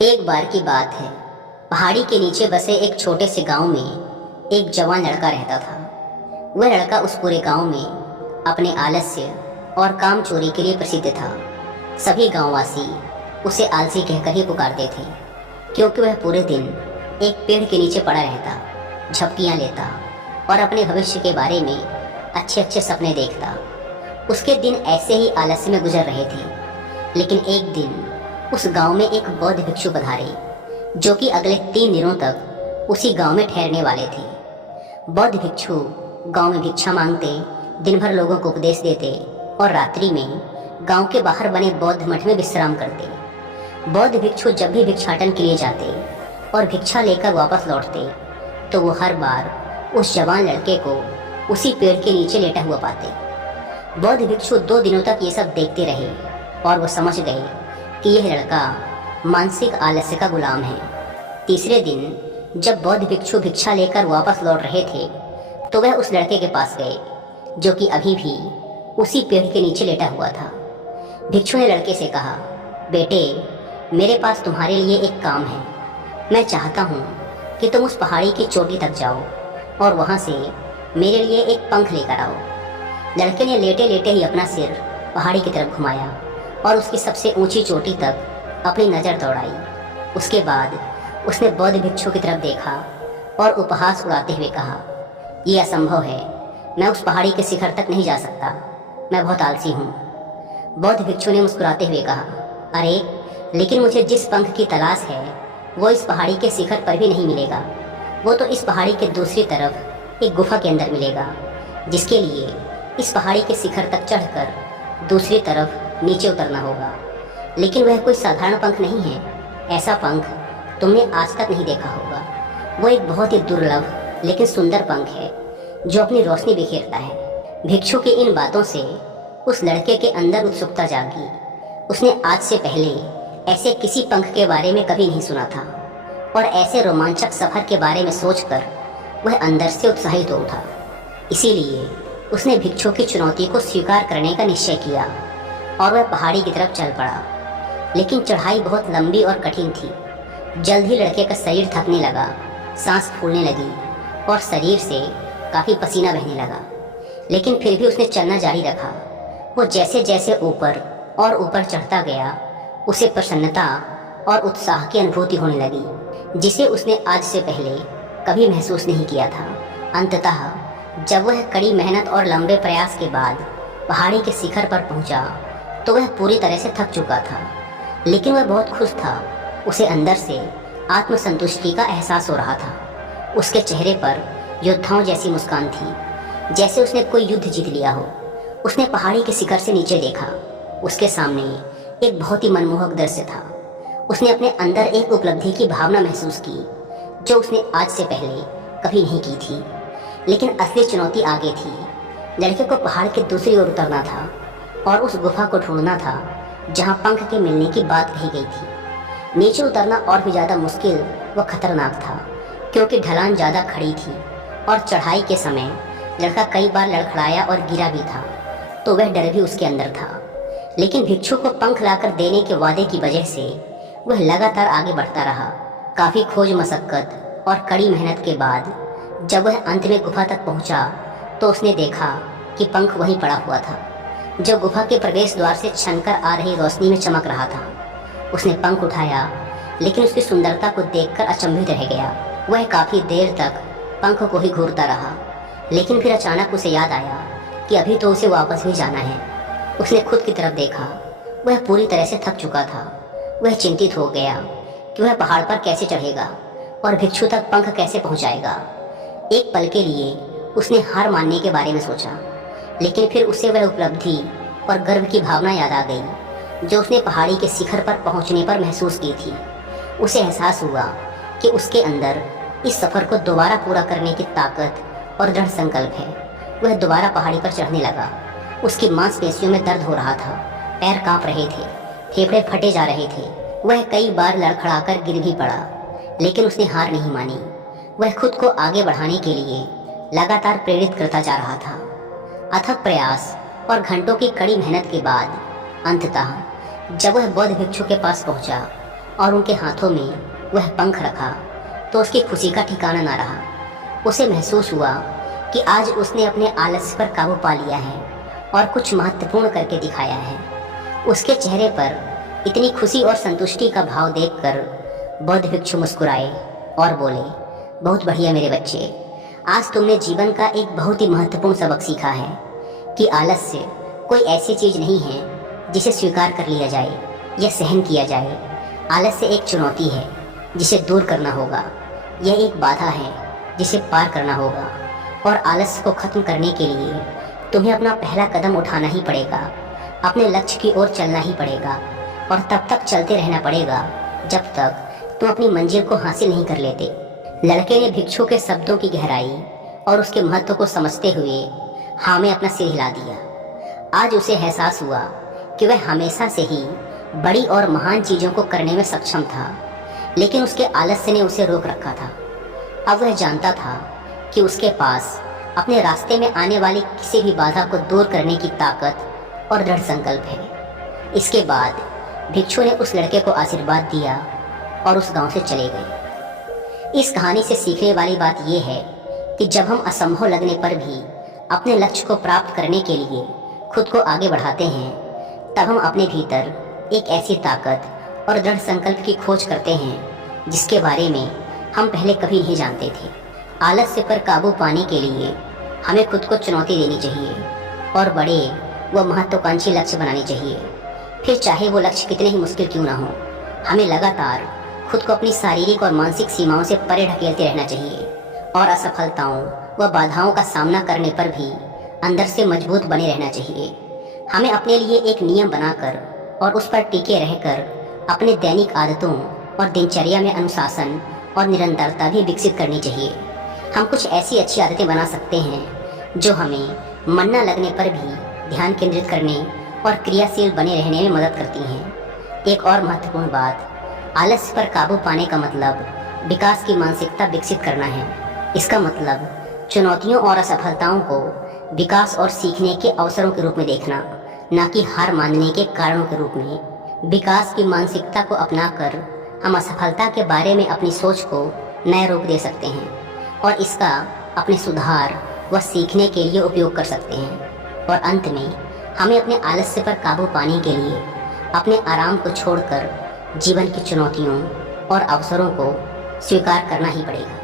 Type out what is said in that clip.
एक बार की बात है। पहाड़ी के नीचे बसे एक छोटे से गांव में एक जवान लड़का रहता था। वह लड़का उस पूरे गांव में अपने आलस्य और काम चोरी के लिए प्रसिद्ध था। सभी गांववासी उसे आलसी कहकर ही पुकारते थे, क्योंकि वह पूरे दिन एक पेड़ के नीचे पड़ा रहता, झपकियां लेता और अपने भविष्य के बारे में अच्छे अच्छे सपने देखता। उसके दिन ऐसे ही आलस्य में गुजर रहे थे। लेकिन एक दिन उस गांव में एक बौद्ध भिक्षु पधारे, जो कि अगले 3 दिनों तक उसी गांव में ठहरने वाले थे। बौद्ध भिक्षु गांव में भिक्षा मांगते, दिन भर लोगों को उपदेश देते और रात्रि में गांव के बाहर बने बौद्ध मठ में विश्राम करते। बौद्ध भिक्षु जब भी भिक्षाटन के लिए जाते और भिक्षा लेकर वापस लौटते, तो वो हर बार उस जवान लड़के को उसी पेड़ के नीचे लेटा हुआ पाते। बौद्ध भिक्षु 2 दिनों तक ये सब देखते रहे और वो समझ गए कि यह लड़का मानसिक आलस्य का गुलाम है। तीसरे दिन जब बौद्ध भिक्षु भिक्षा लेकर वापस लौट रहे थे, तो वह उस लड़के के पास गए, जो कि अभी भी उसी पेड़ के नीचे लेटा हुआ था। भिक्षु ने लड़के से कहा, बेटे, मेरे पास तुम्हारे लिए एक काम है। मैं चाहता हूँ कि तुम उस पहाड़ी की चोटी तक जाओ और वहाँ से मेरे लिए एक पंख लेकर आओ। लड़के ने लेटे लेटे ही अपना सिर पहाड़ी की तरफ घुमाया और उसकी सबसे ऊंची चोटी तक अपनी नज़र दौड़ाई। उसके बाद उसने बौद्ध भिक्षु की तरफ देखा और उपहास उड़ाते हुए कहा, यह असंभव है, मैं उस पहाड़ी के शिखर तक नहीं जा सकता, मैं बहुत आलसी हूँ। बौद्ध भिक्षु ने मुस्कुराते हुए कहा, अरे, लेकिन मुझे जिस पंख की तलाश है वो इस पहाड़ी के शिखर पर भी नहीं मिलेगा। वो तो इस पहाड़ी के दूसरी तरफ एक गुफा के अंदर मिलेगा, जिसके लिए इस पहाड़ी के शिखर तक चढ़कर दूसरी तरफ नीचे उतरना होगा। लेकिन वह कोई साधारण पंख नहीं है। ऐसा पंख तुमने आज तक नहीं देखा होगा। वो एक बहुत ही दुर्लभ लेकिन सुंदर पंख है, जो अपनी रोशनी बिखेरता है। भिक्षु की इन बातों से उस लड़के के अंदर उत्सुकता जागी। उसने आज से पहले ऐसे किसी पंख के बारे में कभी नहीं सुना था और ऐसे रोमांचक सफर के बारे में सोचकर वह अंदर से उत्साहित हो उठा। इसीलिए उसने भिक्षु की चुनौती को स्वीकार करने का निश्चय किया और वह पहाड़ी की तरफ चल पड़ा। लेकिन चढ़ाई बहुत लंबी और कठिन थी। जल्द ही लड़के का शरीर थकने लगा, सांस फूलने लगी और शरीर से काफ़ी पसीना बहने लगा। लेकिन फिर भी उसने चलना जारी रखा। वो जैसे जैसे ऊपर और ऊपर चढ़ता गया, उसे प्रसन्नता और उत्साह की अनुभूति होने लगी, जिसे उसने आज से पहले कभी महसूस नहीं किया था। अंततः जब वह कड़ी मेहनत और लंबे प्रयास के बाद पहाड़ी के शिखर पर पहुंचा, तो वह पूरी तरह से थक चुका था। लेकिन वह बहुत खुश था। उसे अंदर से आत्मसंतुष्टि का एहसास हो रहा था। उसके चेहरे पर योद्धाओं जैसी मुस्कान थी, जैसे उसने कोई युद्ध जीत लिया हो। उसने पहाड़ी के शिखर से नीचे देखा। उसके सामने एक बहुत ही मनमोहक दृश्य था। उसने अपने अंदर एक उपलब्धि की भावना महसूस की, जो उसने आज से पहले कभी नहीं की थी। लेकिन असली चुनौती आगे थी। लड़के को पहाड़ के दूसरी ओर उतरना था और उस गुफा को ढूंढना था जहां पंख के मिलने की बात कही गई थी। नीचे उतरना और भी ज़्यादा मुश्किल व खतरनाक था, क्योंकि ढलान ज़्यादा खड़ी थी और चढ़ाई के समय लड़का कई बार लड़खड़ाया और गिरा भी था, तो वह डर भी उसके अंदर था। लेकिन भिक्षु को पंख लाकर देने के वादे की वजह से वह लगातार आगे बढ़ता रहा। काफ़ी खोज मशक्क़त और कड़ी मेहनत के बाद जब वह अंत में गुफा तक पहुंचा, तो उसने देखा कि पंख वहीं पड़ा हुआ था, जो गुफा के प्रवेश द्वार से छनकर आ रही रोशनी में चमक रहा था। उसने पंख उठाया, लेकिन उसकी सुंदरता को देखकर अचंभित रह गया। वह काफ़ी देर तक पंख को ही घूरता रहा, लेकिन फिर अचानक उसे याद आया कि अभी तो उसे वापस भी जाना है। उसने खुद की तरफ देखा। वह पूरी तरह से थक चुका था। वह चिंतित हो गया कि वह पहाड़ पर कैसे चढ़ेगा और भिक्षु तक पंख कैसे पहुंचाएगा। एक पल के लिए उसने हार मानने के बारे में सोचा, लेकिन फिर उसे वह उपलब्धि और गर्व की भावना याद आ गई, जो उसने पहाड़ी के शिखर पर पहुंचने पर महसूस की थी। उसे एहसास हुआ कि उसके अंदर इस सफ़र को दोबारा पूरा करने की ताकत और दृढ़ संकल्प है। वह दोबारा पहाड़ी पर चढ़ने लगा। उसकी मांसपेशियों में दर्द हो रहा था, पैर कांप रहे थे, फेफड़े फटे जा रहे थे। वह कई बार लड़खड़ाकर गिर भी पड़ा, लेकिन उसने हार नहीं मानी। वह खुद को आगे बढ़ाने के लिए लगातार प्रेरित करता जा रहा था। अथक प्रयास और घंटों की कड़ी मेहनत के बाद अंततः जब वह बौद्ध भिक्षु के पास पहुंचा, और उनके हाथों में वह पंख रखा तो उसकी खुशी का ठिकाना ना रहा। उसे महसूस हुआ कि आज उसने अपने आलस्य पर काबू पा लिया है और कुछ महत्वपूर्ण करके दिखाया है। उसके चेहरे पर इतनी खुशी और संतुष्टि का भाव देखकर बौद्ध भिक्षु मुस्कुराए और बोले, बहुत बढ़िया मेरे बच्चे, आज तुमने जीवन का एक बहुत ही महत्वपूर्ण सबक सीखा है कि आलस्य कोई ऐसी चीज़ नहीं है जिसे स्वीकार कर लिया जाए या सहन किया जाए। आलस्य एक चुनौती है जिसे दूर करना होगा। यह एक बाधा है जिसे पार करना होगा और आलस्य को खत्म करने के लिए तुम्हें अपना पहला कदम उठाना ही पड़ेगा। अपने लक्ष्य की ओर चलना ही पड़ेगा और तब तक चलते रहना पड़ेगा जब तक तुम अपनी मंजिल को हासिल नहीं कर लेते। लड़के ने भिक्षु के शब्दों की गहराई और उसके महत्व को समझते हुए हाँ में अपना सिर हिला दिया। आज उसे एहसास हुआ कि वह हमेशा से ही बड़ी और महान चीज़ों को करने में सक्षम था, लेकिन उसके आलस्य ने उसे रोक रखा था। अब वह जानता था कि उसके पास अपने रास्ते में आने वाली किसी भी बाधा को दूर करने की ताकत और दृढ़ संकल्प है। इसके बाद भिक्षु ने उस लड़के को आशीर्वाद दिया और उस गांव से चले गए। इस कहानी से सीखने वाली बात यह है कि जब हम असंभव लगने पर भी अपने लक्ष्य को प्राप्त करने के लिए खुद को आगे बढ़ाते हैं, तब हम अपने भीतर एक ऐसी ताकत और दृढ़ संकल्प की खोज करते हैं जिसके बारे में हम पहले कभी नहीं जानते थे। आलस्य पर काबू पाने के लिए हमें खुद को चुनौती देनी चाहिए और बड़े व महत्वाकांक्षी लक्ष्य बनाने चाहिए। फिर चाहे वो लक्ष्य कितने ही मुश्किल क्यों ना हो, हमें लगातार खुद को अपनी शारीरिक और मानसिक सीमाओं से परे ढकेलते रहना चाहिए और असफलताओं व बाधाओं का सामना करने पर भी अंदर से मजबूत बने रहना चाहिए। हमें अपने लिए एक नियम बनाकर और उस पर टिके रहकर अपने दैनिक आदतों और दिनचर्या में अनुशासन और निरंतरता भी विकसित करनी चाहिए। हम कुछ ऐसी अच्छी आदतें बना सकते हैं जो हमें मन न लगने पर भी ध्यान केंद्रित करने और क्रियाशील बने रहने में मदद करती हैं। एक और महत्वपूर्ण बात, आलस्य पर काबू पाने का मतलब विकास की मानसिकता विकसित करना है। इसका मतलब चुनौतियों और असफलताओं को विकास और सीखने के अवसरों के रूप में देखना, न कि हार मानने के कारणों के रूप में। विकास की मानसिकता को अपनाकर हम असफलता के बारे में अपनी सोच को नया रूप दे सकते हैं और इसका अपने सुधार व सीखने के लिए उपयोग कर सकते हैं। और अंत में हमें अपने आलस्य पर काबू पाने के लिए अपने आराम को छोड़कर जीवन की चुनौतियों और अवसरों को स्वीकार करना ही पड़ेगा।